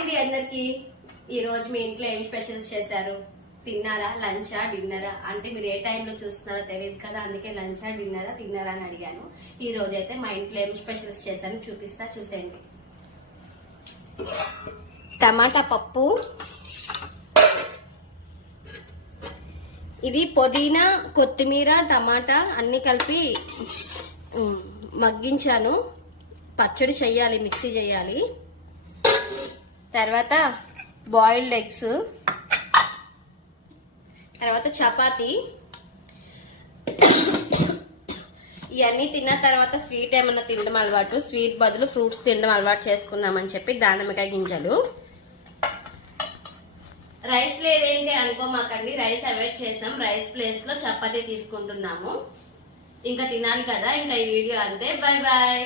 అండి అందరికి. ఈ రోజు మీ ఇంట్లో ఏం స్పెషల్స్ చేశారు? తిన్నారా? లంచా, డిన్నరా? అంటే మీరు ఏ టైంలో చూస్తున్నారో తెలియదు కదా, అందుకే లంచా, డిన్నరా, తిన్నారా అని అడిగాను. ఈ రోజు అయితే మా ఇంట్లో ఏం స్పెషల్స్ చేశాను చూపిస్తా, చూసేయండి. టమాటా పప్పు, ఇది పుదీనా, కొత్తిమీర, టమాటా అన్ని కలిపి మగ్గించాను. పచ్చడి చెయ్యాలి, మిక్సీ చేయాలి. తర్వాత బాయిల్డ్ ఎగ్స్, తర్వాత చపాతీ. ఇవన్నీ తిన్న తర్వాత స్వీట్ ఏమన్నా తినడం అలవాటు, స్వీట్ బదులు ఫ్రూట్స్ తినడం అలవాటు చేసుకుందామని చెప్పి దానిమ్మకాయ గింజలు. రైస్ లేదేంటి అనుకోమాకండి, రైస్ అవాయిడ్ చేసాం. రైస్ ప్లేస్ లో చపాతీ తీసుకుంటున్నాము. ఇంకా తినాలి కదా. ఇంకా ఈ వీడియో అంతే. Bye bye.